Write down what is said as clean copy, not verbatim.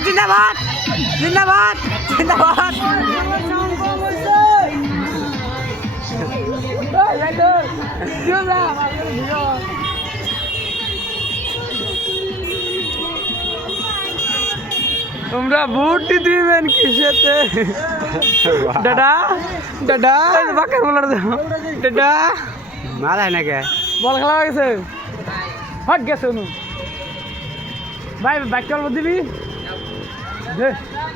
জিন্দাবাদ জিন্দাবাদ জিন্দাবাদ তোমরা ভোট দিবেন কিসেতে দাদা দাদা বাকের বলার দাদা মারা না কে বল খেলা হয়ে গেছে হট গেছে ভাই বাইক চলবো দিবি